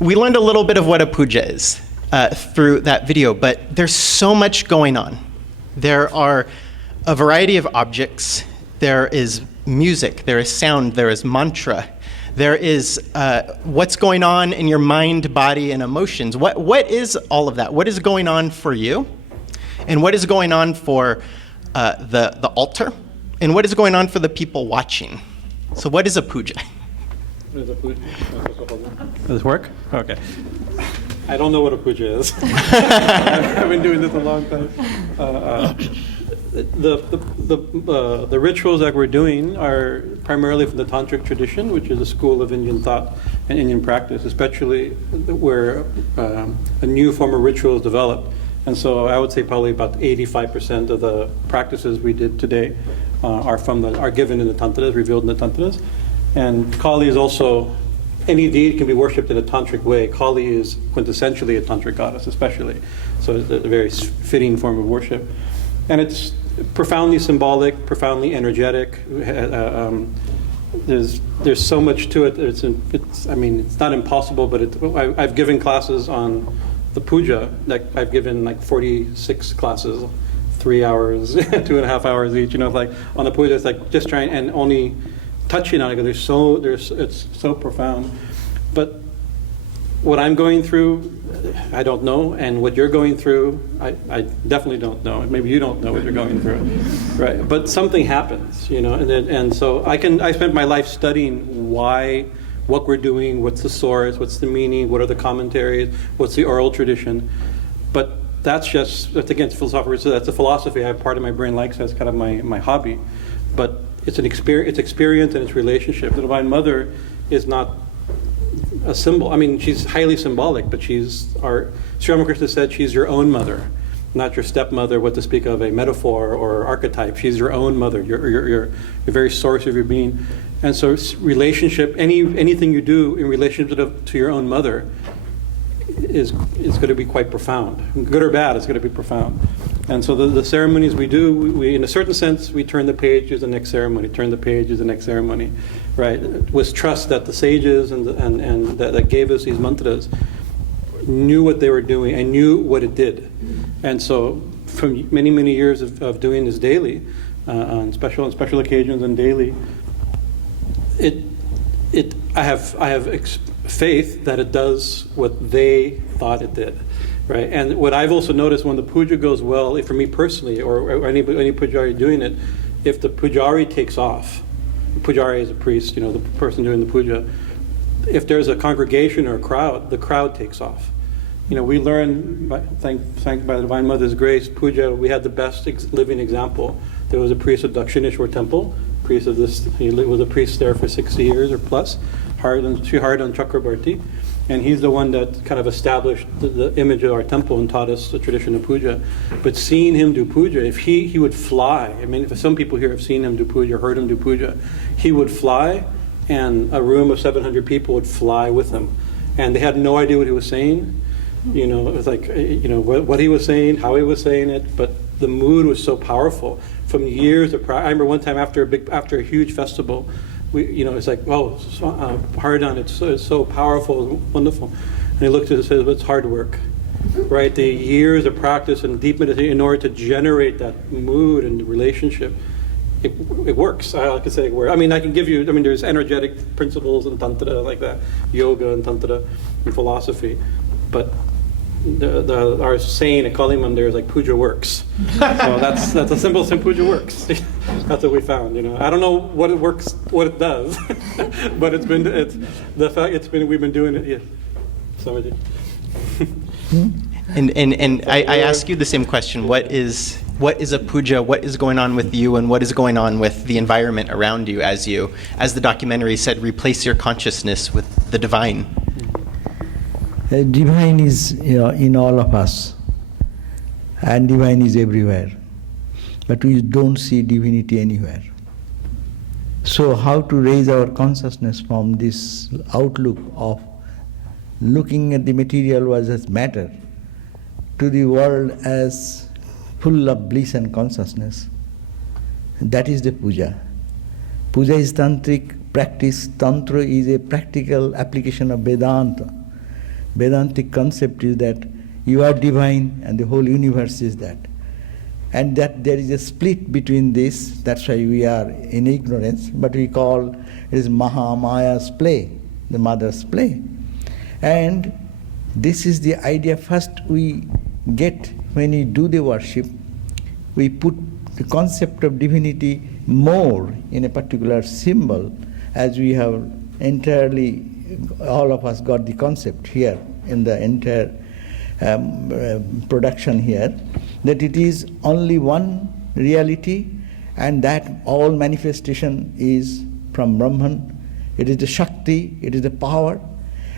we learned a little bit of what a puja is through that video, but there's so much going on. There are a variety of objects. There is music, there is sound, there is mantra, there is what's going on in your mind, body, and emotions. What is all of that? What is going on for you? And what is going on for the altar? And what is going on for the people watching? So what is a puja? What is a puja? Does this work? Okay. I don't know what a puja is. I've been doing this a long time. The rituals that we're doing are primarily from the tantric tradition, which is a school of Indian thought and Indian practice, especially where a new form of ritual is developed. And so I would say probably about 85% of the practices we did today are given in the tantras, revealed in the tantras. And Kali is also, any deity can be worshipped in a tantric way. Kali is quintessentially a tantric goddess, especially. So it's a very fitting form of worship. And it's profoundly symbolic, profoundly energetic. There's so much to it. It's not impossible, but I've given classes on the puja. Like I've given like 46 classes, 3 hours, 2.5 hours each. Like on the puja, it's like just trying and only touching on it because it's so profound. But what I'm going through, I don't know, and what you're going through, I definitely don't know. Maybe you don't know what you're going through, right? But something happens, and so I spent my life studying what we're doing, what's the source, what's the meaning, what are the commentaries, what's the oral tradition. But that's against philosophy. So that's a philosophy. I have part of my brain likes that's kind of my hobby. But it's experience and it's relationship. The Divine Mother is not a symbol. She's highly symbolic, but Sri Ramakrishna said she's your own mother, not your stepmother, what to speak of a metaphor or archetype. She's your own mother, your very source of your being. And so relationship, anything you do in relationship to your own mother is going to be quite profound. Good or bad, it's going to be profound. And so the ceremonies we do, we in a certain sense, we turn the page is the next ceremony, turn the page is the next ceremony, right? With trust that the sages and that gave us these mantras knew what they were doing and knew what it did. And so from many, many years of doing this daily, on special occasions and daily, I have faith that it does what they thought it did. Right, and what I've also noticed when the puja goes well, for me personally, or any pujari doing it, if the pujari takes off, pujari is a priest, the person doing the puja. If there's a congregation or a crowd, the crowd takes off. We learn, thanked by the Divine Mother's grace, puja. We had the best living example. There was a priest of Dakshineshwar temple. He was a priest there for 60 years or plus. Sri Haridan Chakrabarti. And he's the one that kind of established the image of our temple and taught us the tradition of puja. But seeing him do puja, if he would fly, if some people here have seen him do puja, heard him do puja, he would fly and a room of 700 people would fly with him. And they had no idea what he was saying. It was like, what he was saying, how he was saying it, but the mood was so powerful. From years of I remember one time after a huge festival, it's like, Haridan, it's so powerful, it's wonderful. And he looked at it and said, it's hard work, right? The years of practice and deep meditation in order to generate that mood and relationship, it works. I can say it works. I can give you, there's energetic principles in Tantra like that, yoga and Tantra and philosophy, but our saying at Kali Mandir is like puja works. So that's a simple puja works. That's what we found. I don't know what it works, what it does, but we've been doing it. Yeah. Somebody. And I ask you the same question. What is a puja? What is going on with you, and what is going on with the environment around you as the documentary said, replace your consciousness with the divine? Divine is in all of us, and divine is everywhere, but we don't see divinity anywhere. So how to raise our consciousness from this outlook of looking at the material world as matter to the world as full of bliss and consciousness? That is the puja. Puja is tantric practice. Tantra is a practical application of Vedanta. Vedantic concept is that you are divine and the whole universe is that. And that there is a split between this, that's why we are in ignorance, but we call it is Mahamaya's play, the mother's play. And this is the idea first we get when we do the worship. We put the concept of divinity more in a particular symbol, as we have entirely, all of us got the concept here in the entire production here, that it is only one reality and that all manifestation is from Brahman. It is the Shakti, it is the power,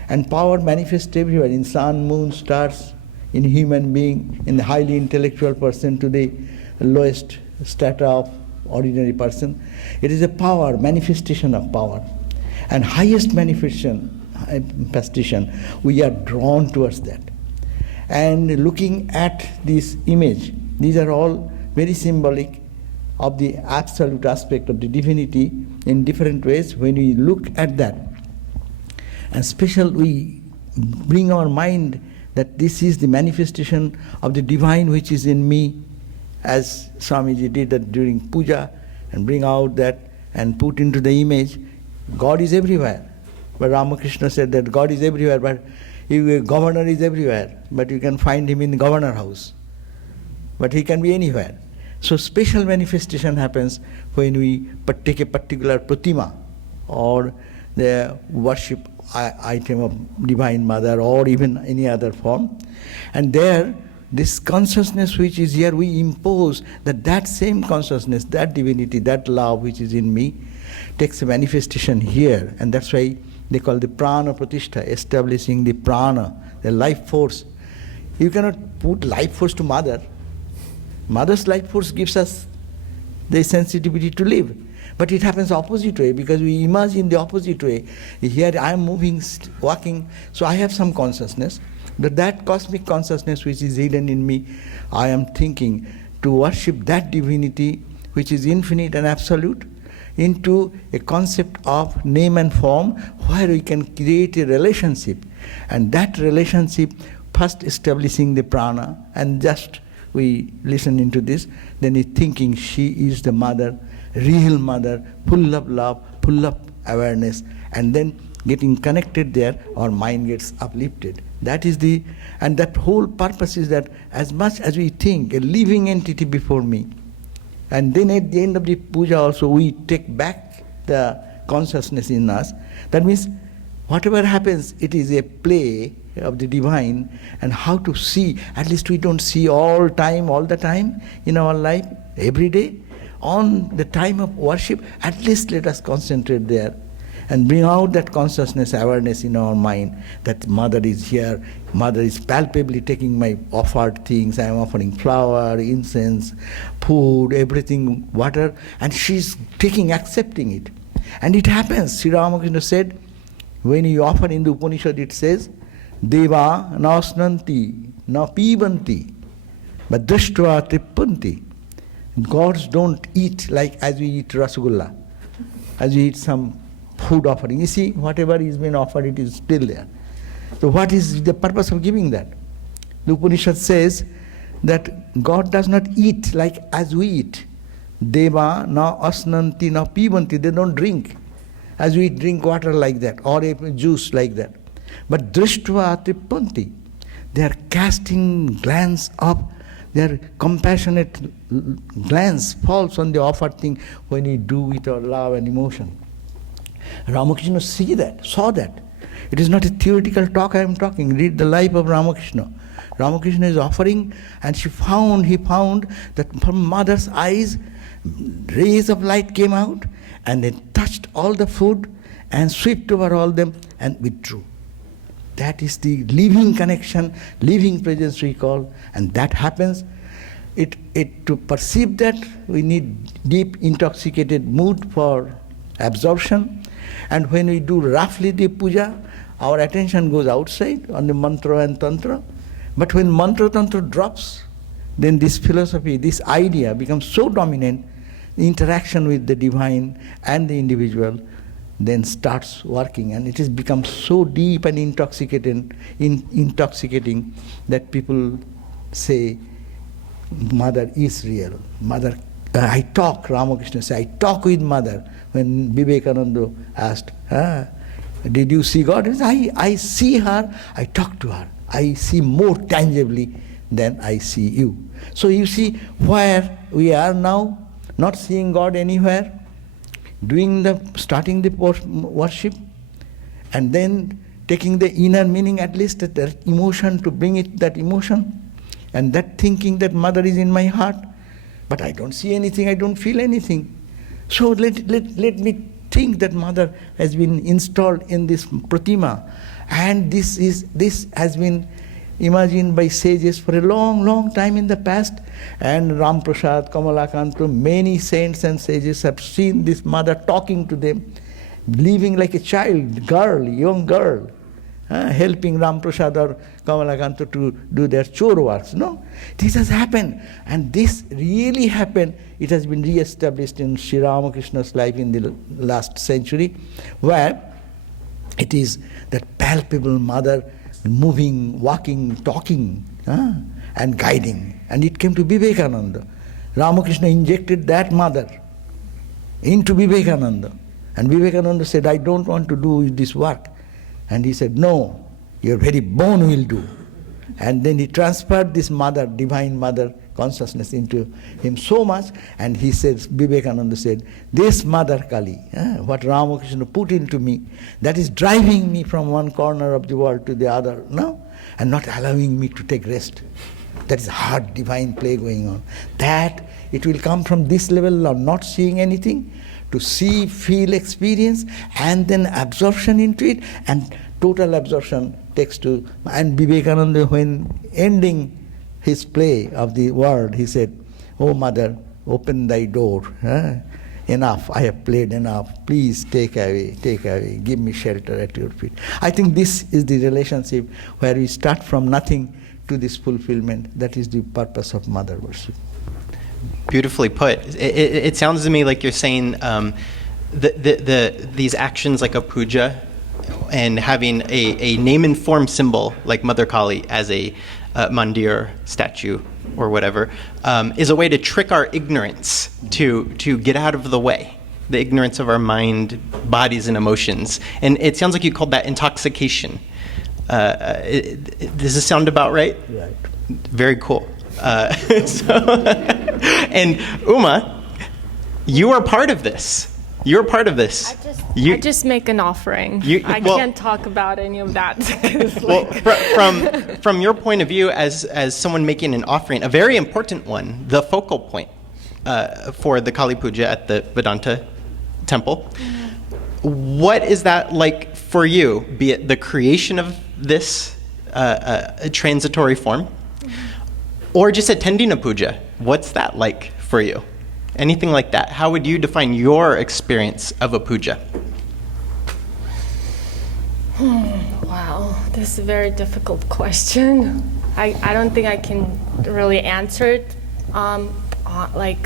and power manifests everywhere, in sun, moon, stars, in human being, in the highly intellectual person to the lowest strata of ordinary person. It is a power, manifestation of power. And highest manifestation, we are drawn towards that. And looking at this image, these are all very symbolic of the absolute aspect of the divinity in different ways. When we look at that, and special we bring our mind that this is the manifestation of the divine which is in me, as Swamiji did that during puja, and bring out that and put into the image. God is everywhere. But Ramakrishna said that God is everywhere, but a governor is everywhere, but you can find him in the governor house. But he can be anywhere. So special manifestation happens when we take a particular pratima or the worship item of Divine Mother or even any other form. And there, this consciousness which is here, we impose that same consciousness, that divinity, that love which is in me, takes a manifestation here. And that's why they call the prana pratishtha, establishing the prana, the life force. You cannot put life force to mother. Mother's life force gives us the sensitivity to live. But it happens opposite way, because we imagine the opposite way. Here I am moving, walking, so I have some consciousness. But that cosmic consciousness which is hidden in me, I am thinking to worship that divinity which is infinite and absolute, into a concept of name and form where we can create a relationship. And that relationship, first establishing the prana, and just we listen into this, then we thinking she is the mother, real mother, full of love, full of awareness, and then getting connected there, our mind gets uplifted. That is and that whole purpose is that as much as we think, a living entity before me, and then at the end of the puja also we take back the consciousness in us. That means whatever happens, it is a play of the divine, and how to see, at least we don't see all the time in our life, every day. On the time of worship, at least let us concentrate there and bring out that consciousness, awareness in our mind that Mother is here, Mother is palpably taking my offered things. I am offering flower, incense, food, everything, water, and she's accepting it. And it happens. Sri Ramakrishna said, when you offer in the Upanishad, it says, Deva nasnanti na pibanti, but drishtva trippanti. Gods don't eat like as we eat rasgulla, as we eat some food offering. You see, whatever is been offered, it is still there. So what is the purpose of giving that? The Upanishad says that God does not eat like as we eat. Deva na asnanti na pibanti. They don't drink as we drink water like that, or a juice like that. But drishtva trippanti. They are casting glance up. Their compassionate glance falls on the offered thing when we do with our love and emotion. Ramakrishna saw that. It is not a theoretical talk I am talking. Read the life of Ramakrishna. Ramakrishna is offering, and he found that from Mother's eyes, rays of light came out, and they touched all the food and swept over all them and withdrew. That is the living connection, living presence we call, and that happens. To perceive that, we need deep intoxicated mood for absorption. And when we do roughly the puja, our attention goes outside on the mantra and tantra. But when mantra tantra drops, then this philosophy, this idea becomes so dominant, the interaction with the divine and the individual, then starts working, and it has become so deep and intoxicating that people say, Mother is real. Mother, Ramakrishna said, I talk with Mother. When Vivekananda asked, did you see God? He said, I see her, I talk to her. I see more tangibly than I see you. So you see where we are now, not seeing God anywhere, starting the worship, and then taking the inner meaning, at least that emotion, to bring it, that emotion, and that thinking that Mother is in my heart, but I don't see anything, I don't feel anything. So let me think that Mother has been installed in this pratima, and this has been imagined by sages for a long, long time in the past, and Ram Prasad, Kamalakanto, many saints and sages have seen this Mother talking to them, living like a child, young girl, helping Ram Prasad or Kamalakanto to do their chore works. No, this has happened, and this really happened. It has been re-established in Sri Ramakrishna's life in the last century, where it is that palpable Mother moving, walking, talking, and guiding. And it came to Vivekananda. Ramakrishna injected that Mother into Vivekananda. And Vivekananda said, I don't want to do this work. And he said, no, your very bone will do. And then he transferred this Mother, Divine Mother consciousness into him so much, and he said, Vivekananda said, this Mother Kali, what Ramakrishna put into me, that is driving me from one corner of the world to the other, no? And not allowing me to take rest. That is hard divine play going on. That it will come from this level of not seeing anything, to see, feel, experience, and then absorption into it, and total absorption takes to, and Vivekananda, when ending his play of the world, he said, oh Mother, open thy door. Enough, I have played enough. Please take away, give me shelter at your feet. I think this is the relationship where we start from nothing to this fulfillment. That is the purpose of Mother worship. Beautifully put. It sounds to me like you're saying these actions like a puja and having a name and form symbol like Mother Kali as a Mandir statue or whatever is a way to trick our ignorance to get out of the way, the ignorance of our mind, bodies, and emotions. And it sounds like you called that intoxication. Does this sound about right? Right. Very cool. And Uma, you are part of this. You're part of this. I just make an offering. I can't talk about any of that. From your point of view as someone making an offering, a very important one, the focal point for the Kali Puja at the Vedanta temple. What is that like for you, be it the creation of this transitory form, or just attending a puja? What's that like for you? Anything like that? How would you define your experience of a puja? Wow, this is a very difficult question. I don't think I can really answer it. I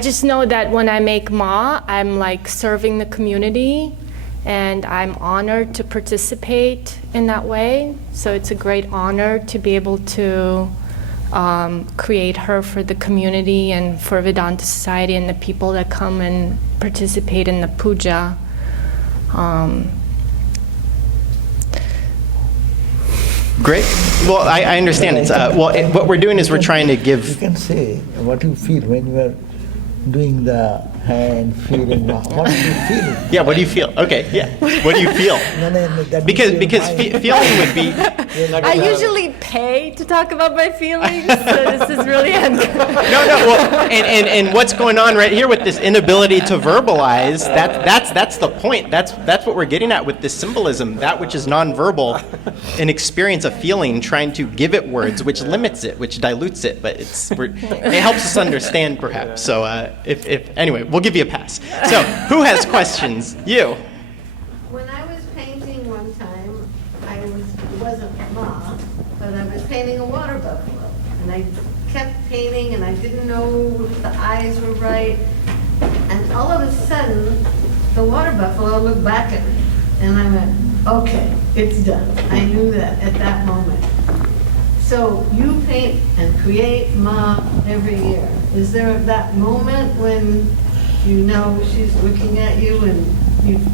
just know that when I make ma, I'm like serving the community, and I'm honored to participate in that way. So it's a great honor to be able to create her for the community and for Vedanta Society and the people that come and participate in the puja. Great. Well, I understand. It's what we're doing is we're trying to give. You can say what you feel when you are doing the hand feeling. What do you feel? Yeah. What do you feel? Okay. Yeah. What do you feel? Because feeling would be. I usually pay to talk about my feelings, so this is really No. Well, and what's going on right here with this inability to verbalize? That's the point. That's what we're getting at with this symbolism. That which is nonverbal, an experience of feeling, trying to give it words, which limits it, which dilutes it, but it helps us understand, perhaps. So anyway, we'll give you a pass. So who has questions? You. When I was painting one time, it wasn't Ma, but I was painting a water buffalo. And I kept painting, and I didn't know if the eyes were right. And all of a sudden, the water buffalo looked back at me, and I went, okay, it's done. I knew that at that moment. So you paint and create Ma every year. Is there that moment when you know she's looking at you and you've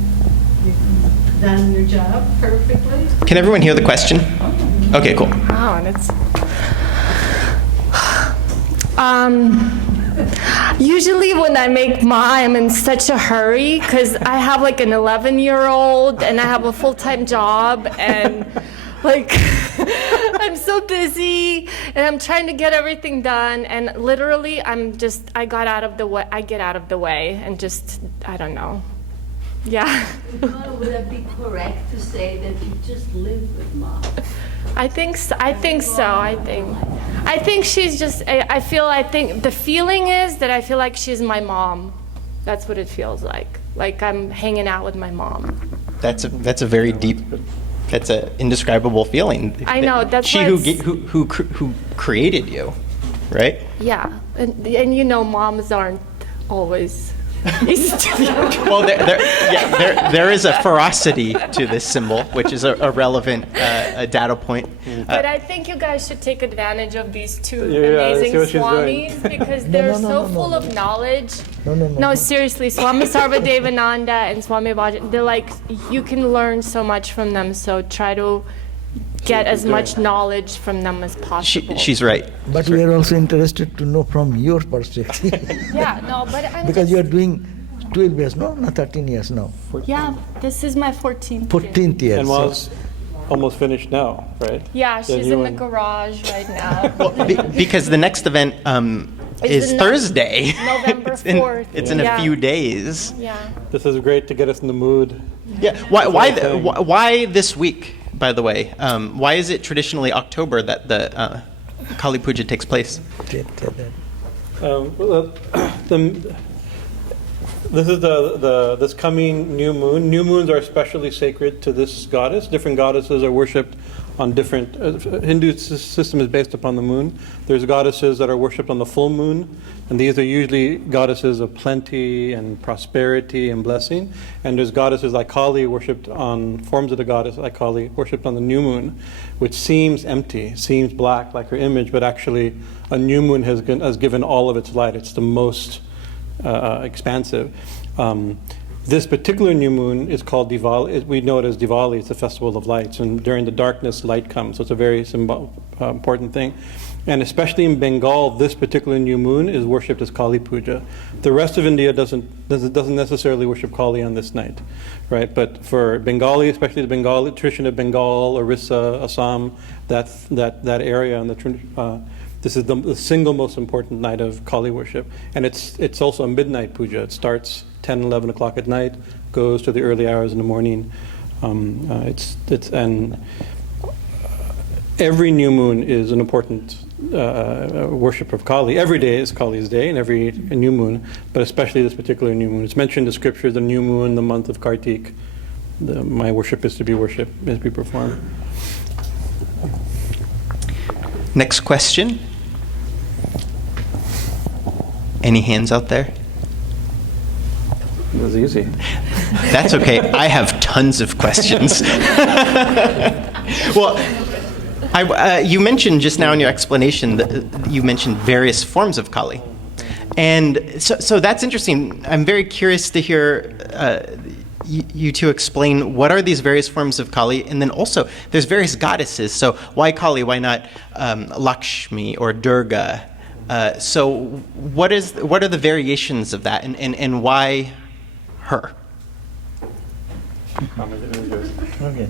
done your job perfectly? Can everyone hear the question? Okay, cool. Wow, and it's usually when I make Ma, I'm in such a hurry because I have like an 11-year-old and I have a full-time job and like I'm so busy and I'm trying to get everything done and literally I get out of the way and just, I don't know. Yeah. Would that be correct to say that you just live with Mom? I think so. I think she's just. I think the feeling is that I feel like she's my mom. That's what it feels like. Like I'm hanging out with my mom. That's a very deep. That's an indescribable feeling. I know. That's she who created you, right? Yeah, and you know, moms aren't always easy to be. Well, there is a ferocity to this symbol, which is a relevant data point. But I think you guys should take advantage of these two let's see amazing what she's doing. swamis because they're so full of knowledge. No, seriously, Swami Sarvadevananda and Swami Bhajan, they're like, you can learn so much from them, so try to get as much knowledge from them as possible. She's right. But we are also interested to know from your perspective. Yeah, no, but I'm Because you are doing 12 years, no? Not 13 years now. Yeah, this is my 14th 14th year. And so- Ma's almost finished now, right? Yeah, The she's new in the one. garage right now. Well, because the next event is the Thursday. November It's in- 4th. It's in a Yeah. few days. Yeah. This is great to get us in the mood. Yeah. Why this week? By the way, why is it traditionally October that the Kali Puja takes place? This is this coming new moon. New moons are especially sacred to this goddess. Different goddesses are worshipped on different. Hindu system is based upon the moon. There's goddesses that are worshipped on the full moon, and these are usually goddesses of plenty and prosperity and blessing. And there's goddesses like Kali worshipped on forms of the goddess like Kali worshipped on the new moon, which seems empty, seems black like her image, but actually a new moon has given all of its light. It's the most expansive. This particular new moon is called Diwali. We know it as Diwali. It's the festival of lights, and during the darkness, light comes. So it's a very important thing. And especially in Bengal, this particular new moon is worshipped as Kali Puja. The rest of India doesn't necessarily worship Kali on this night, right? But for Bengali, especially the Bengali tradition of Bengal, Orissa, Assam, that area, and this is the single most important night of Kali worship. And it's also a midnight puja. It starts 10, 11 o'clock at night, goes to the early hours in the morning. And every new moon is an important worship of Kali. Every day is Kali's day, and every new moon, but especially this particular new moon. It's mentioned in the scripture, the new moon, the month of Kartik. My worship is to be performed. Next question. Any hands out there? It was easy. That's okay. I have tons of questions. Well, you mentioned just now in your explanation that you mentioned various forms of Kali. And so that's interesting. I'm very curious to hear you two explain what are these various forms of Kali, and then also there's various goddesses. So why Kali? Why not Lakshmi or Durga? So what are the variations of that, and why her? Okay.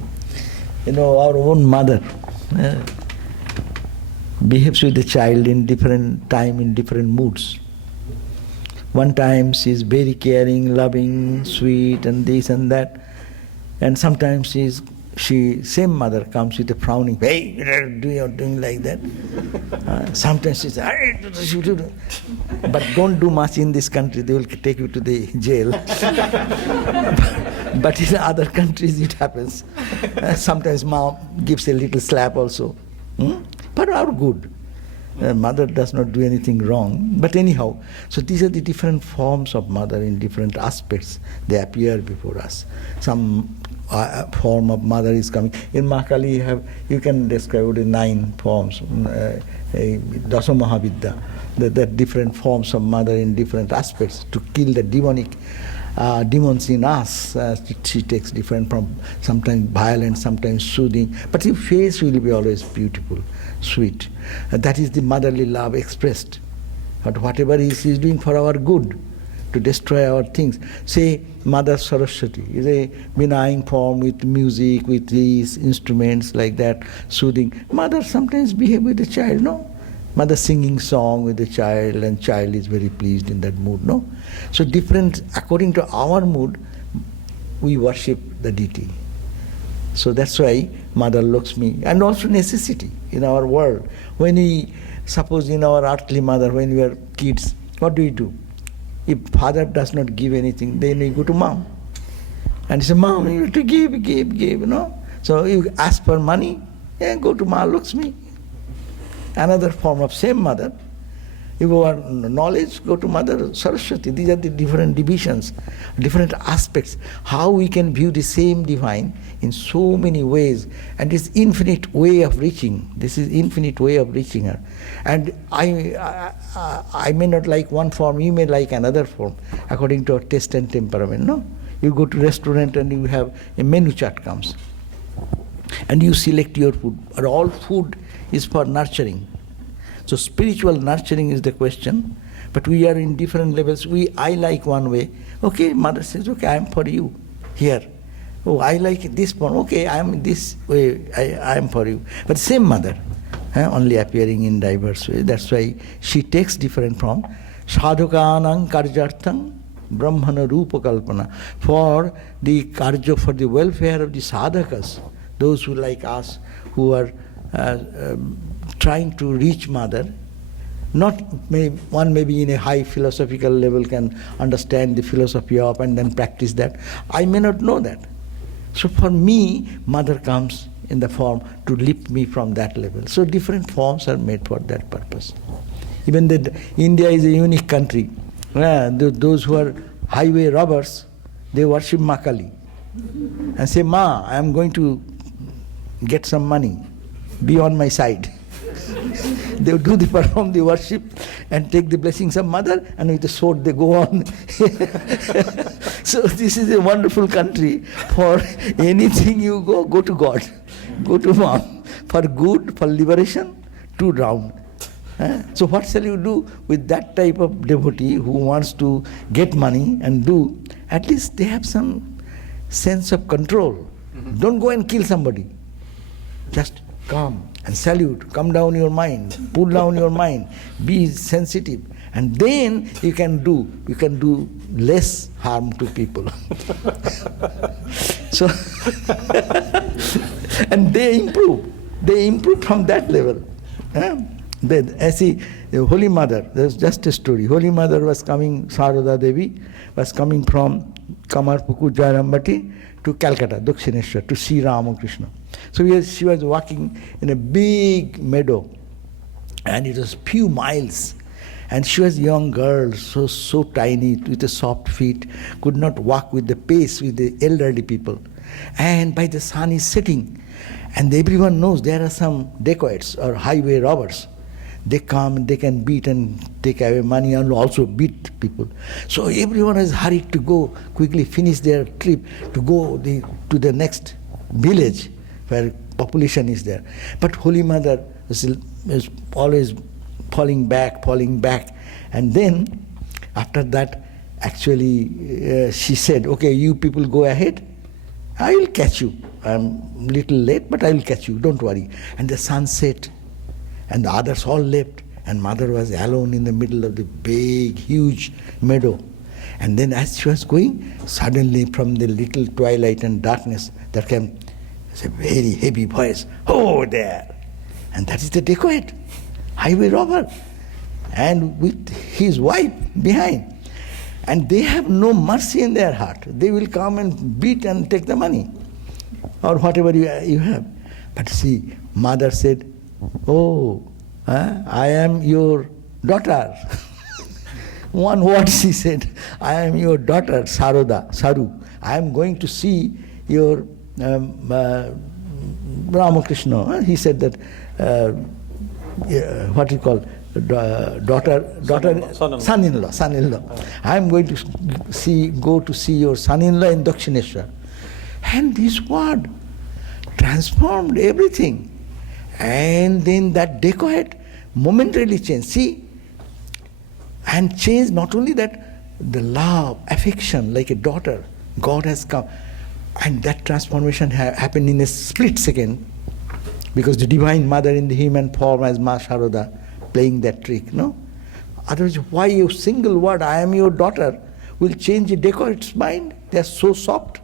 You know, our own mother behaves with the child in different time, in different moods. One time she is very caring, loving, sweet, and this and that. And sometimes same mother comes with a frowning, hey, you're doing like that. Sometimes she says, but don't do much in this country, they will take you to the jail. But in other countries it happens. Sometimes mom gives a little slap also. But are good. Mother does not do anything wrong. But anyhow, so these are the different forms of mother in different aspects. They appear before us. Some form of mother is coming. In Kali, you can describe it in 9 forms. Dasa Mahavidya, the different forms of mother in different aspects to kill the demons in us. She takes different from sometimes violent, sometimes soothing, but your face will be always beautiful, sweet. That is the motherly love expressed. But whatever is doing for our good, to destroy our things. Say Mother Saraswati is a benign form with music, with these instruments like that, soothing. Mother sometimes behave with the child, no? Mother singing song with the child, and child is very pleased in that mood, no? So different, according to our mood, we worship the deity. So that's why Mother Lakshmi, and also necessity in our world. When we, suppose in our earthly mother, when we are kids, what do? If father does not give anything, then we go to mom. And say, Mom, you have to give, you know. So you ask for money, go to Ma Lakshmi. Another form of same mother. If you want knowledge, go to Mother Saraswati. These are the different divisions, different aspects. How we can view the same divine in so many ways. And this infinite way of reaching. This is infinite way of reaching her. And I may not like one form, you may like another form, according to our taste and temperament, no? You go to restaurant and you have a menu chart comes. And you select your food. But all food is for nurturing. So spiritual nurturing is the question, but we are in different levels. I like one way. Okay, Mother says, okay, I am for you here. Oh, I like this one. Okay, I am this way. I am for you. But same Mother, only appearing in diverse ways. That's why she takes different form. Sadhukanang karjarthang brahmana rupa kalpana. For the karja, for the welfare of the sadhakas, those who like us, who are trying to reach Mother, one may be in a high philosophical level, can understand the philosophy of and then practice that. I may not know that. So for me, Mother comes in the form to lift me from that level. So different forms are made for that purpose. Even that India is a unique country. Those who are highway robbers, they worship Ma Kali and say, Ma, I am going to get some money. Be on my side. They perform the worship and take the blessings of Mother, and with the sword they go on. So this is a wonderful country. For anything you go to God, go to Mom. For good, for liberation, 2 round. So what shall you do with that type of devotee who wants to get money and do? At least they have some sense of control. Don't go and kill somebody. Just come and salute, come down your mind, pull down your mind, be sensitive, and then you can do less harm to people. So and they improve from that level. The Holy Mother, there's just a story. Holy Mother was coming, Sarada Devi was coming from Kamarpuku Jairambati to Calcutta, Dakshineshwar, to see Ramakrishna. So she was walking in a big meadow, and it was few miles. And she was a young girl, so tiny, with the soft feet, could not walk with the pace with the elderly people. And by the sun is setting, and everyone knows there are some dacoits or highway robbers. They come, they can beat and take away money and also beat people. So everyone is hurried to go, quickly finish their trip, to go to the next village where population is there. But Holy Mother is always falling back. And then, after that, actually, she said, okay, you people go ahead. I will catch you. I'm a little late, but I will catch you. Don't worry. And the sun set, and the others all left, and Mother was alone in the middle of the big, huge meadow. And then as she was going, suddenly from the little twilight and darkness, there came a very heavy voice, "Oh, there!" And that is the dacoit, highway robber, and with his wife behind. And they have no mercy in their heart. They will come and beat and take the money, or whatever you have. But see, Mother said, "Oh, I am your daughter. One word she said, I am your daughter, Saru. I am going to see your Ramakrishna. He said that, what you call, son-in-law. I am going to go to see your son-in-law in Dakshineshwar. And this word transformed everything. And then that dacoit momentarily changed. See, and changed not only that, the love, affection, like a daughter, God has come. And that transformation happened in a split second, because the Divine Mother in the human form as Ma Sharoda playing that trick, no? Otherwise, why a single word, I am your daughter, will change a dacoit's mind? They are so soft.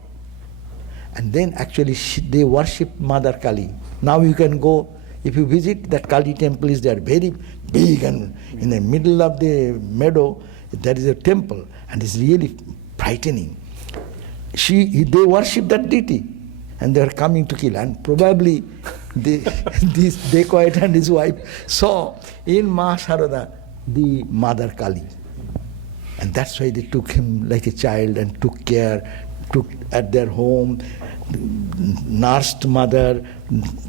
And then actually they worship Mother Kali. Now you can go, if you visit that Kali temple, is there very big, and in the middle of the meadow there is a temple, and it's really frightening. They worship that deity, and they are coming to kill. And probably this dacoit and his wife saw in Ma Sharoda the Mother Kali. And that's why they took him like a child and took care, took at their home, nursed mother,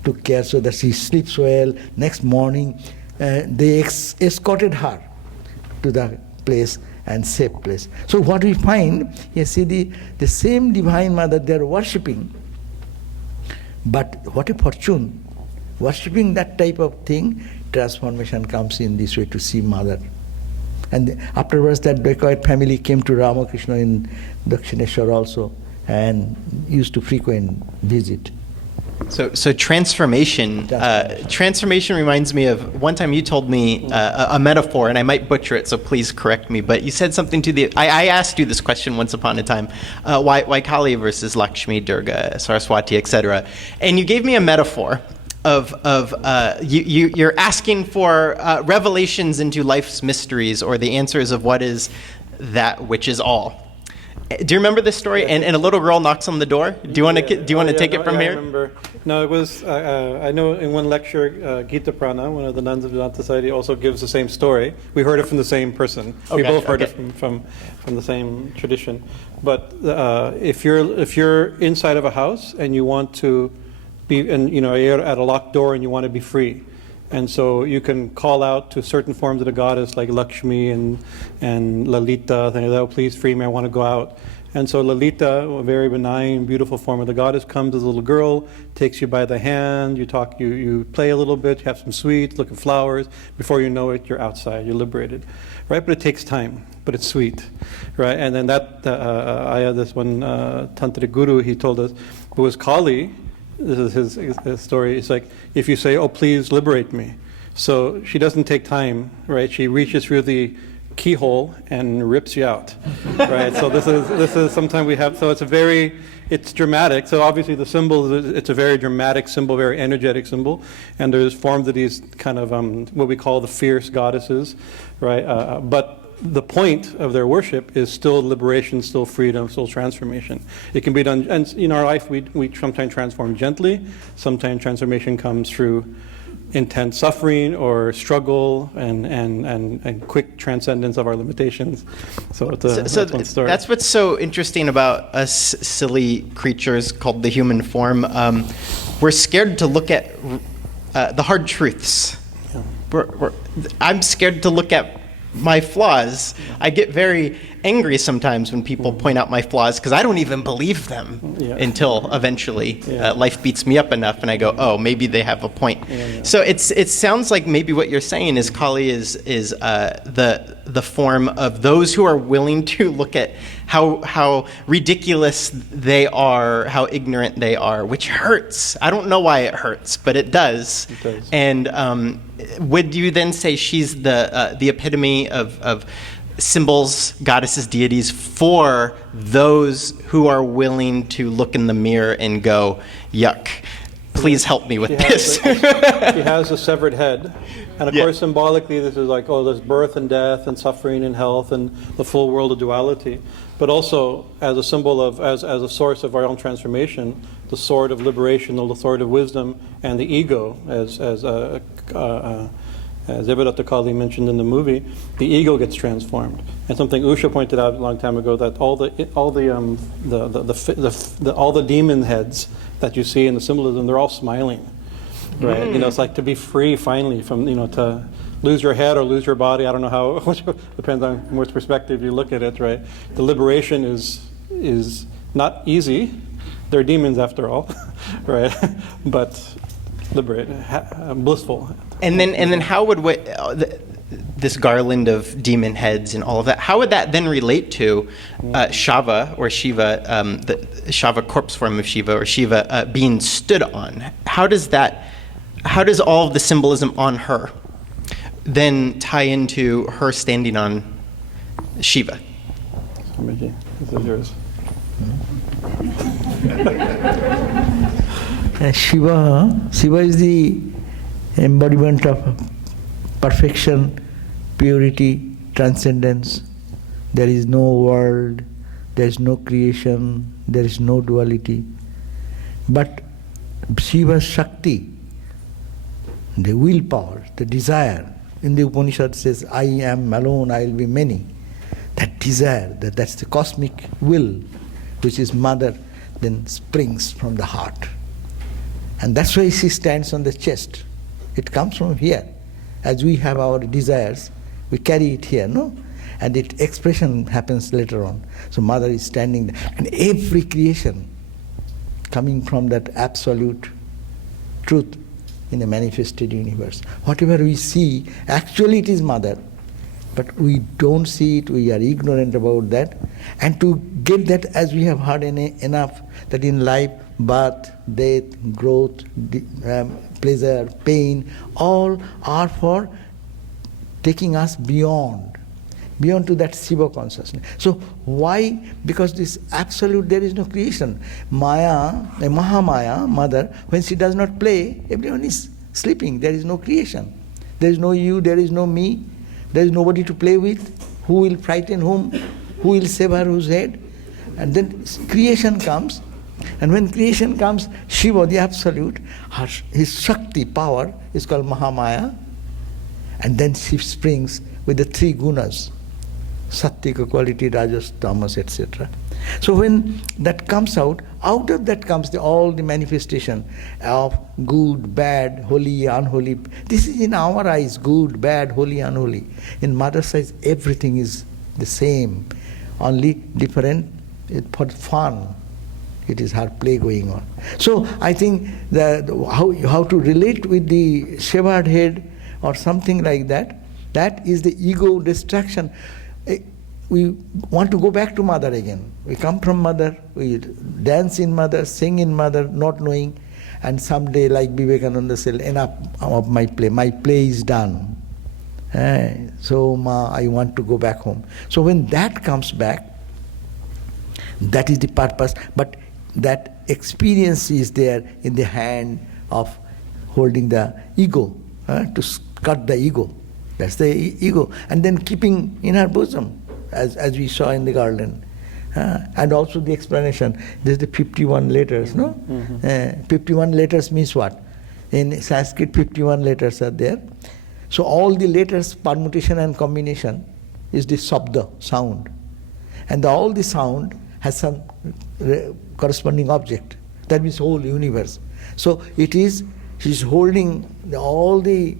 took care so that she sleeps well. Next morning, they escorted her to the place and safe place. So what we find, you see the same Divine Mother they are worshipping. But what a fortune, worshipping that type of thing, transformation comes in this way to see Mother. And afterwards that dacoit family came to Ramakrishna in Dakshineshwar also, and used to frequent visit. So transformation. Transformation reminds me of one time you told me a metaphor, and I might butcher it, so please correct me. But you said something to the. I asked you this question once upon a time. Why Kali versus Lakshmi, Durga, Saraswati, etc. And you gave me a metaphor of you're asking for revelations into life's mysteries, or the answers of what is that which is all. Do you remember this story? And a little girl knocks on the door. Do you want to take it from here? I remember. No, it was. I know in one lecture, Gita Prana, one of the nuns of Vedanta Society, also gives the same story. We heard it from the same person. We both heard it from the same tradition. But if you're inside of a house and you want to be, and you're at a locked door and you want to be free. And so you can call out to certain forms of the goddess like Lakshmi and Lalita, saying, "Oh, please free me, I want to go out." And so Lalita, a very benign, beautiful form of the goddess, comes as a little girl, takes you by the hand, you talk, you play a little bit, you have some sweets, look at flowers. Before you know it, you're outside, you're liberated, right? But it takes time, but it's sweet, right? And then I had this one tantric guru, he told us, who was Kali. This is his story. It's like, if you say, "Oh, please liberate me." So she doesn't take time, right? She reaches through the keyhole and rips you out, right? So this is sometimes we have, so it's dramatic. So obviously the symbol, it's a very dramatic symbol, very energetic symbol. And there's forms of these kind of, what we call the fierce goddesses, right? But the point of their worship is still liberation, still freedom, still transformation. It can be done, and in our life we sometimes transform gently, sometimes transformation comes through intense suffering or struggle and quick transcendence of our limitations. So that's one story. That's what's so interesting about us silly creatures called the human form. We're scared to look at the hard truths. Yeah. I'm scared to look at my flaws. I get very angry sometimes when people point out my flaws because I don't even believe them until eventually life beats me up enough and I go, oh, maybe they have a point. So it sounds like maybe what you're saying is Kali is the form of those who are willing to look at how ridiculous they are, how ignorant they are, which hurts. I don't know why it hurts, but it does. It does. And would you then say she's the epitome of symbols, goddesses, deities for those who are willing to look in the mirror and go, yuck, please help me with this. She has a severed head. And of course, symbolically, this is like, there's birth and death and suffering and health and the full world of duality. But also, as a symbol of, as a source of our own transformation, the sword as Vedanta Kali mentioned in the movie, the ego gets transformed. And something Usha pointed out a long time ago, that all the demon heads that you see in the symbolism, they're all smiling, right? You know, it's like to be free finally from, you know, to lose your head or lose your body. I don't know how, depends on from which perspective you look at it, right? The liberation is not easy. They're demons after all, right? But liberated, blissful. And then how would this garland of demon heads and all of that, how would that then relate to Shava or Shiva, the Shava corpse form of Shiva or Shiva being stood on? How does all of the symbolism on her then tie into her standing on Shiva? This is yours. Shiva is the embodiment of perfection, purity, transcendence. There is no world, there is no creation, there is no duality. But Shiva's Shakti, the willpower, the desire, in the Upanishad says, I am alone, I will be many. That desire, that's the cosmic will, which is mother, then springs from the heart. And that's why she stands on the chest. It comes from here. As we have our desires, we carry it here, no? And its expression happens later on. So mother is standing there. And every creation coming from that absolute truth in a manifested universe. Whatever we see, actually it is mother. But we don't see it, we are ignorant about that. And to get that, as we have heard enough, that in life, birth, death, growth, pleasure, pain, all are for taking us beyond to that Shiva consciousness. So why? Because this absolute, there is no creation. Maya, Mahamaya, mother, when she does not play, everyone is sleeping. There is no creation. There is no you, there is no me. There is nobody to play with. Who will frighten whom? Who will save her whose head? And then creation comes. And when creation comes, Shiva, the absolute, his Shakti power is called Mahamaya. And then she springs with the three gunas, Sattvika quality, Rajas, Tamas, etc. So when that comes out of that comes all the manifestation of good, bad, holy, unholy. This is in our eyes, good, bad, holy, unholy. In mother's eyes, everything is the same, only different for fun. It is her play going on. So I think how to relate with the severed head or something like that, that is the ego distraction. We want to go back to mother again. We come from mother, we dance in mother, sing in mother, not knowing, and someday, like Vivekananda said, enough of my play is done. So Ma, I want to go back home. So when that comes back, that is the purpose, but that experience is there in the hand of holding the ego, to cut the ego. That's the ego. And then keeping in her bosom, as we saw in the garden. And also the explanation, there's the 51 letters, no? 51 letters means what? In Sanskrit, 51 letters are there. So all the letters, permutation and combination, is the sabda, sound. And all the sound has some corresponding object. That means whole universe. So it is, she's holding all the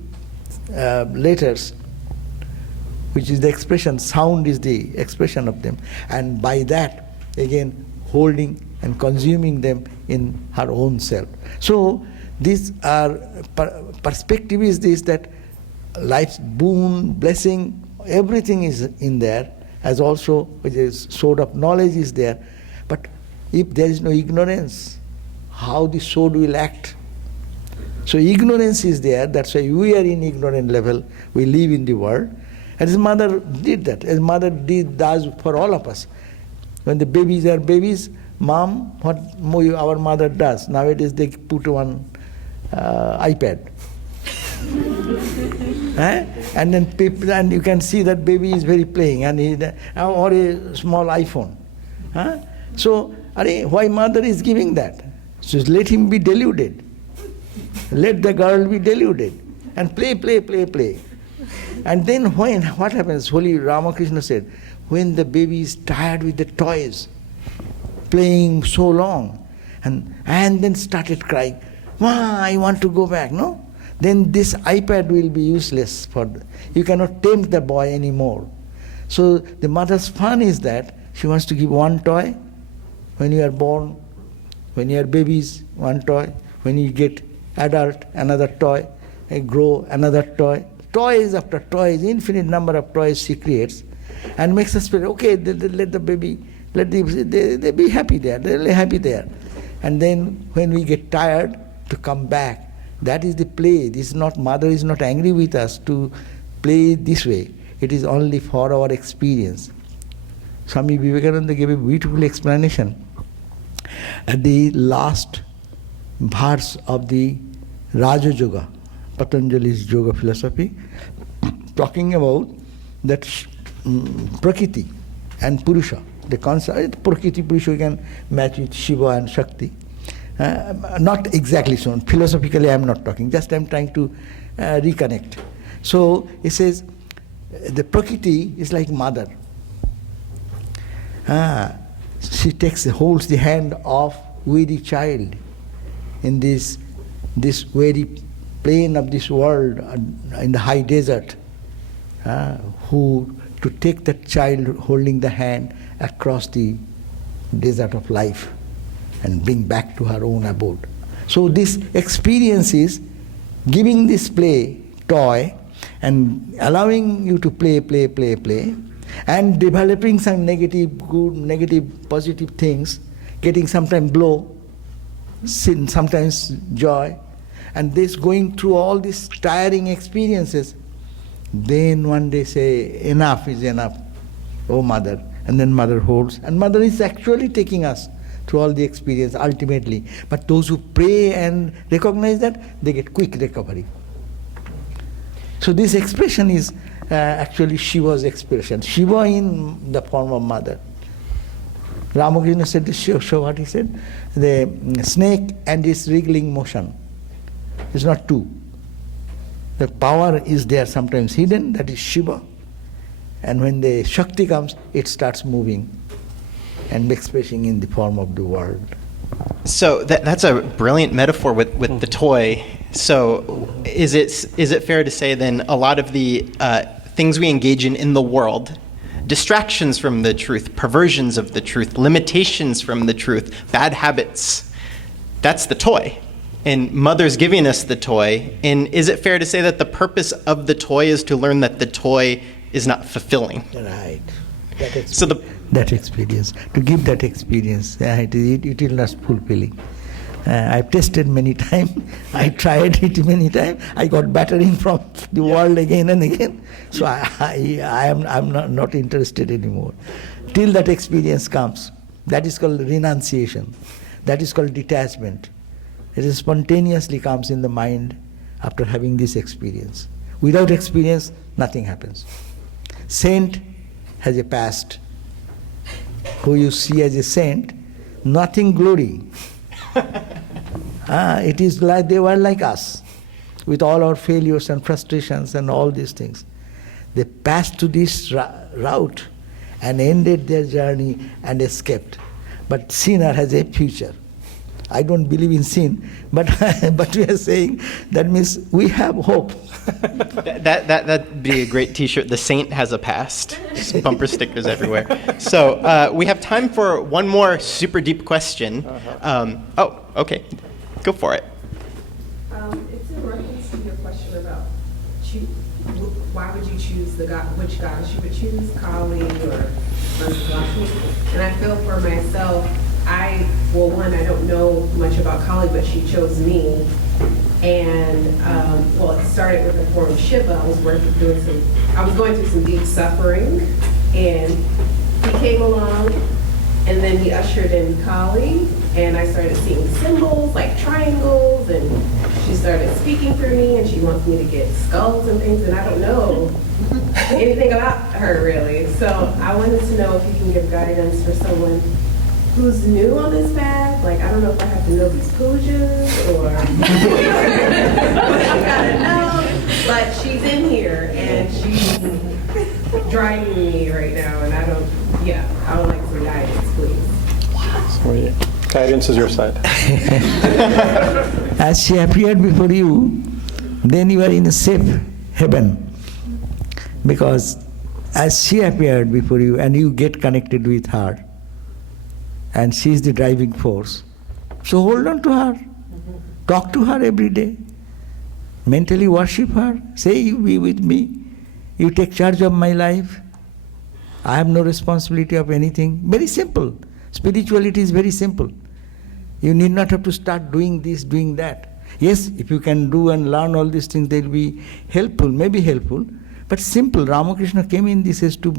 letters, which is the expression, sound is the expression of them. And by that, again, holding and consuming them in her own self. So these are, perspective is this, that life's boon, blessing, everything is in there, as also which is sword of knowledge is there. But if there is no ignorance, how the sword will act? So ignorance is there, that's why we are in ignorant level, we live in the world. And his mother did that, his mother does for all of us. When the babies are babies, mom, what our mother does, nowadays they put on iPad. And then people, and you can see that baby is very playing, and or a small iPhone. So, why mother is giving that? So let him be deluded. Let the girl be deluded and play. And then what happens? Holy Ramakrishna said, when the baby is tired with the toys, playing so long, and then started crying, "Ma, I want to go back," no? Then this iPad will be useless you cannot tempt the boy anymore. So the mother's fun is that she wants to give one toy when you are born, when you are babies, one toy, when you get adult, another toy, grow, another toy. Toys after toys, infinite number of toys she creates, and makes us feel, okay, let the baby, they be happy there, they're happy there. And then when we get tired, to come back. That is the play. This is not, mother is not angry with us to play this way. It is only for our experience. Swami Vivekananda gave a beautiful explanation at the last verse of the Raja Yoga, Patanjali's yoga philosophy, talking about that Prakriti and Purusha. The concept, Prakriti, Purusha, you can match with Shiva and Shakti. Not exactly so. Philosophically, I am not talking. Just I am trying to reconnect. So it says the Prakriti is like mother. She holds the hand of weary child in this weary plain of this world in the high desert. Who to take that child holding the hand across the desert of life and bring back to her own abode. So this experience is giving this toy, and allowing you to play, and developing some good, negative, positive things, getting sometimes blow, sin, sometimes joy, and this going through all these tiring experiences. Then one day say, enough is enough, oh mother. And then mother holds, and mother is actually taking us through all the experience ultimately. But those who pray and recognize that, they get quick recovery. So this expression is actually Shiva's expression. Shiva in the form of mother. Ramakrishna said to Shiva, what he said? The snake and its wriggling motion is not two. The power is there sometimes hidden, that is Shiva. And when the Shakti comes, it starts moving and expressing in the form of the world. So that's a brilliant metaphor with the toy. So is it fair to say then a lot of the things we engage in the world, distractions from the truth, perversions of the truth, limitations from the truth, bad habits, that's the toy. And mother's giving us the toy. And is it fair to say that the purpose of the toy is to learn that the toy is not fulfilling? Right. That experience, to give that experience, it will not fulfilling. I've tested many times, I tried it many times, I got battering from the world again and again. So I'm not interested anymore. Till that experience comes, that is called renunciation, that is called detachment. It spontaneously comes in the mind after having this experience. Without experience, nothing happens. Saint has a past. Who you see as a saint, nothing glory. It is like they were like us, with all our failures and frustrations and all these things. They passed to this route and ended their journey and escaped. But sinner has a future. I don't believe in sin, but we are saying that means we have hope. That'd be a great T-shirt. The saint has a past. Just bumper stickers everywhere. So we have time for one more super deep question. Okay, go for it. It's in reference to your question about why would you choose which goddess you would choose, Kali or Lakshmi? And I feel for myself, I don't know much about Kali, but she chose me. And it started with the form of Shiva. I was going through some deep suffering, and he came along, and then he ushered in Kali, and I started seeing symbols like triangles, and she started speaking for me, and she wants me to get skulls and things, and I don't know anything about her really. So I wanted to know if you can give guidance for someone who's new on this path. Like, I don't know if I have to know these pujas or what I gotta know. But she's in here and she's driving me right now, and I would like some guidance, please. Guidance is your side. As she appeared before you, then you are in a safe haven. Because as she appeared before you and you get connected with her, and she is the driving force, so hold on to her. Talk to her every day. Mentally worship her. Say, you be with me. You take charge of my life. I have no responsibility of anything. Very simple. Spirituality is very simple. You need not have to start doing this, doing that. Yes, if you can do and learn all these things, they'll be helpful, maybe helpful. But simple. Ramakrishna came in this as to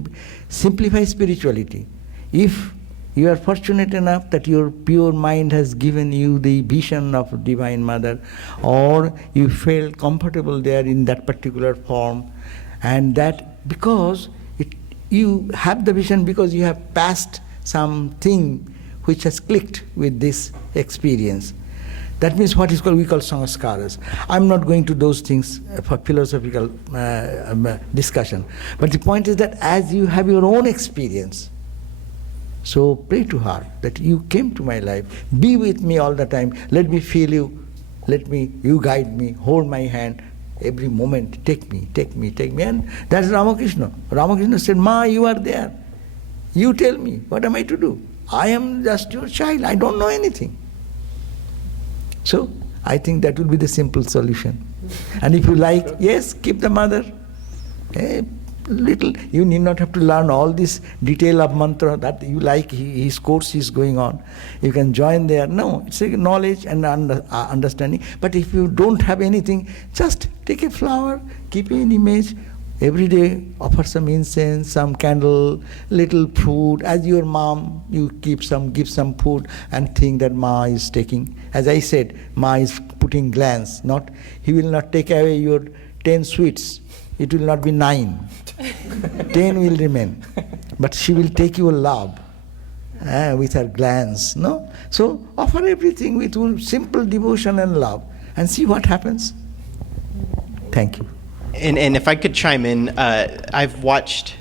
simplify spirituality. If you are fortunate enough that your pure mind has given you the vision of Divine Mother, or you felt comfortable there in that particular form, and that because you have the vision because you have passed something which has clicked with this experience. That means what is called, we call sanskaras. I'm not going to those things for philosophical discussion. But the point is that as you have your own experience, so pray to her that you came to my life, be with me all the time, let me feel you, you guide me, hold my hand, every moment, take me. And that's Ramakrishna. Ramakrishna said, Ma, you are there. You tell me, what am I to do? I am just your child, I don't know anything. So, I think that will be the simple solution. And if you like, yes, keep the mother. Little, you need not have to learn all this detail of mantra that you like, his course is going on. You can join there. No, it's a knowledge and understanding. But if you don't have anything, just take a flower, keep an image, every day offer some incense, some candle, little food. As your mom, you give some food and think that Ma is taking. As I said, Ma is putting glance. He will not take away your 10 sweets. It will not be 9. 10 will remain. But she will take your love with her glance. No? So offer everything with simple devotion and love and see what happens. Thank you. And if I could chime in, I've watched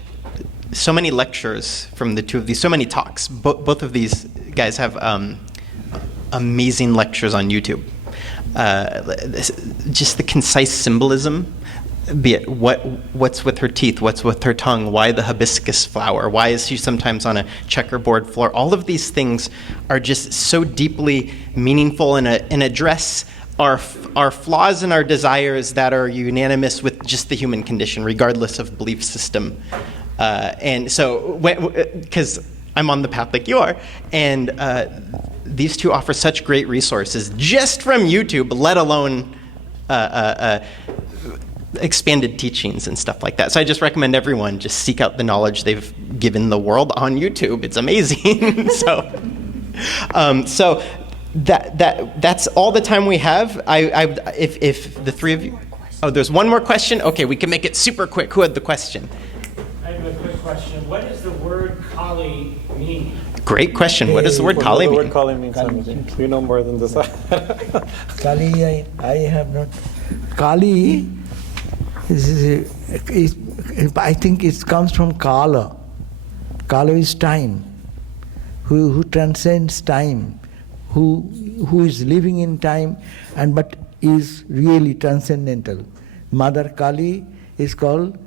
so many lectures from the two of these, so many talks. Both of these guys have amazing lectures on YouTube. Just the concise symbolism, be it what's with her teeth, what's with her tongue, why the hibiscus flower, why is she sometimes on a checkerboard floor. All of these things are just so deeply meaningful and address our flaws and our desires that are unanimous with just the human condition, regardless of belief system. And so, because I'm on the path like you are, and these two offer such great resources just from YouTube, let alone expanded teachings and stuff like that. So I just recommend everyone just seek out the knowledge they've given the world on YouTube. It's amazing. So that's all the time we have. If the three of you, there's one more question. Okay, we can make it super quick. Who had the question? I have a quick question. What does the word Kali mean? Great question. What does the word Kali mean? The word Kali means something. You know more than this. Kali, I have not. Kali, I think it comes from Kala. Kala is time. Who transcends time. Who is living in time but is really transcendental. Mother Kali is called,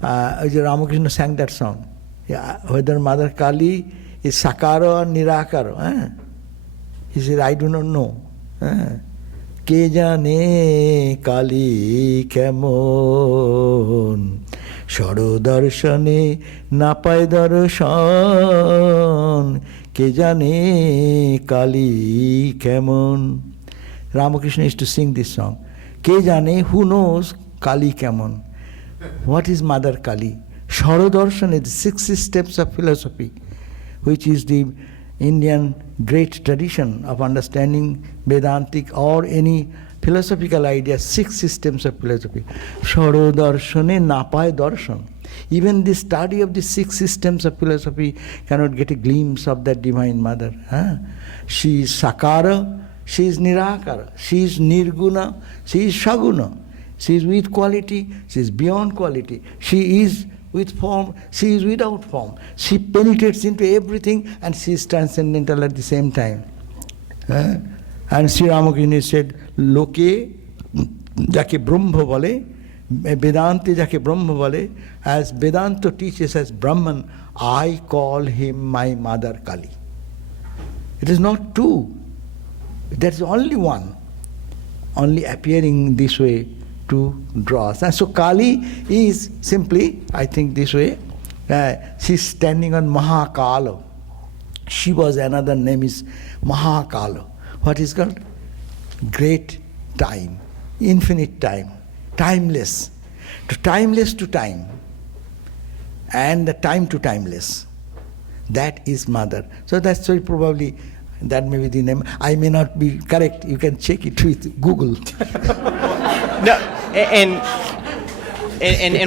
Ramakrishna sang that song. Yeah, whether Mother Kali is Sakara or Nirakara. He said, I do not know. Ke jane Kali kemon Shoro darshane na paye darshan Ke jane Kali kemon. Ramakrishna used to sing this song. Ke jane, who knows Kali kemon? What is Mother Kali? Shoro darshan is the 6 steps of philosophy, which is the Indian great tradition of understanding Vedantic or any philosophical idea, 6 systems of philosophy. Shoro darshane napaye darshan. Even the study of the 6 systems of philosophy cannot get a glimpse of that Divine Mother. She is Sakara, she is Nirakara, she is Nirguna, she is Shaguna. She is with quality, she is beyond quality. She is with form, she is without form. She penetrates into everything and she is transcendental at the same time. And Sri Ramakrishna said, Loke jake Brahma bole, Vedanta jake Brahma bole, as Vedanta teaches as Brahman, I call him my mother Kali. It is not two. There is only one, only appearing this way to draw us. And so Kali is simply, I think this way, she's standing on Mahakala. Shiva's another name is Mahakala. What is called? Great time, infinite time, timeless. Timeless to time, and the time to timeless. That is Mother. So that's why probably that may be the name. I may not be correct. You can check it with Google. No, and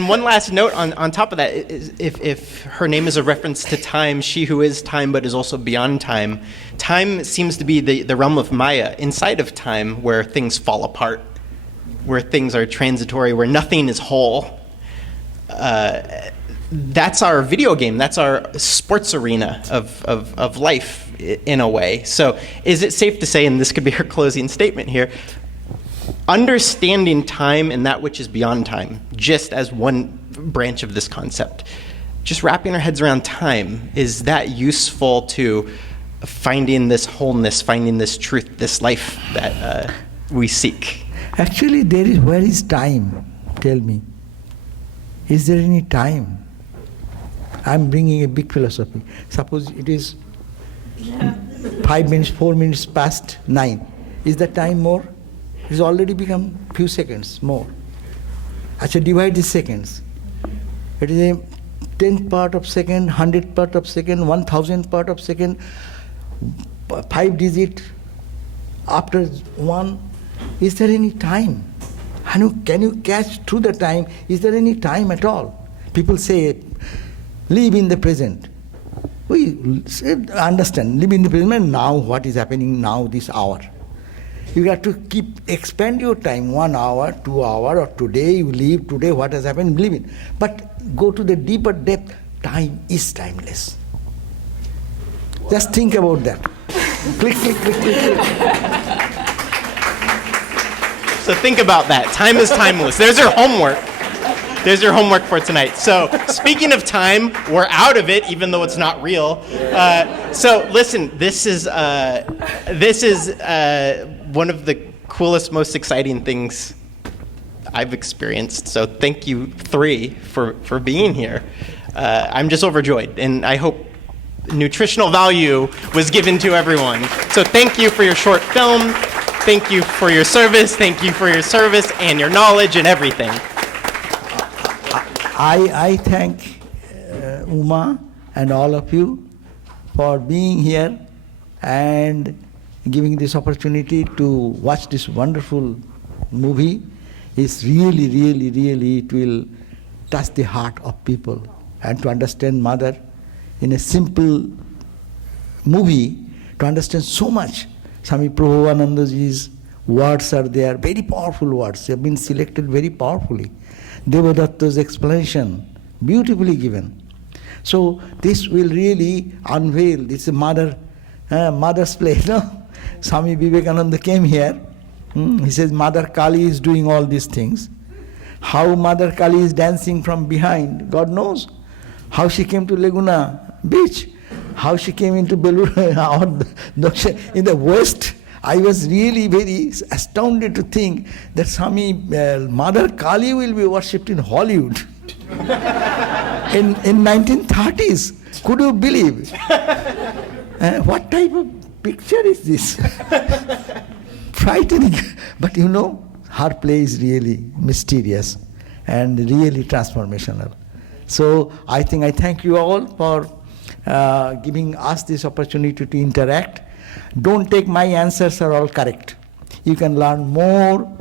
one last note on top of that is if her name is a reference to time, she who is time but is also beyond time, time seems to be the realm of Maya, inside of time, where things fall apart, where things are transitory, where nothing is whole. That's our video game. That's our sports arena of life in a way. So is it safe to say, and this could be her closing statement here, understanding time and that which is beyond time, just as one branch of this concept, just wrapping our heads around time, is that useful to finding this wholeness, finding this truth, this life that we seek? Actually, where is time? Tell me. Is there any time? I'm bringing a big philosophy. Suppose it is 5 minutes, 4 minutes past 9. Is the time more? It's already become few seconds more. Actually, divide the seconds. It is a 10th part of second, 100th part of second, 1000th part of second, 5 digit after 1. Is there any time? Can you catch through the time? Is there any time at all? People say, live in the present. We understand, live in the present, now what is happening now, this hour. You have to expand your time, 1 hour, 2 hours, or today you live, today what has happened, live in. But go to the deeper depth, time is timeless. Just think about that. Click, click, click, click, click. So think about that. Time is timeless. There's your homework. There's your homework for tonight. So speaking of time, we're out of it, even though it's not real. So listen, this is one of the coolest, most exciting things I've experienced. So thank you three for being here. I'm just overjoyed, and I hope nutritional value was given to everyone. So thank you for your short film. Thank you for your service. Thank you for your service and your knowledge and everything. I thank Uma and all of you for being here and giving this opportunity to watch this wonderful movie. It's really, really, really, it will touch the heart of people. And to understand Mother in a simple movie, to understand so much. Swami Prabhuvanandaji's words are there, very powerful words. They have been selected very powerfully. Devadatta's explanation, beautifully given. So this will really unveil, this is mother's play, no? Swami Vivekananda came here, he says Mother Kali is doing all these things. How Mother Kali is dancing from behind, God knows. How she came to Laguna beach, how she came into Belur, in the West. I was really very astounded to think that Swami Mother Kali will be worshipped in Hollywood in 1930s. Could you believe? What type of picture is this? Frightening. But you know, her play is really mysterious and really transformational. So I think I thank you all for giving us this opportunity to interact. Don't take my answers are all correct. You can learn more,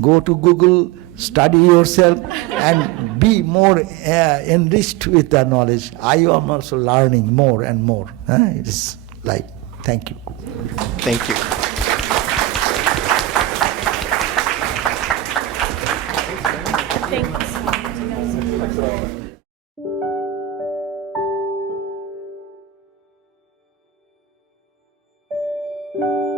go to Google, study yourself, and be more enriched with the knowledge. I am also learning more and more. It is like, thank you. Thank you. you.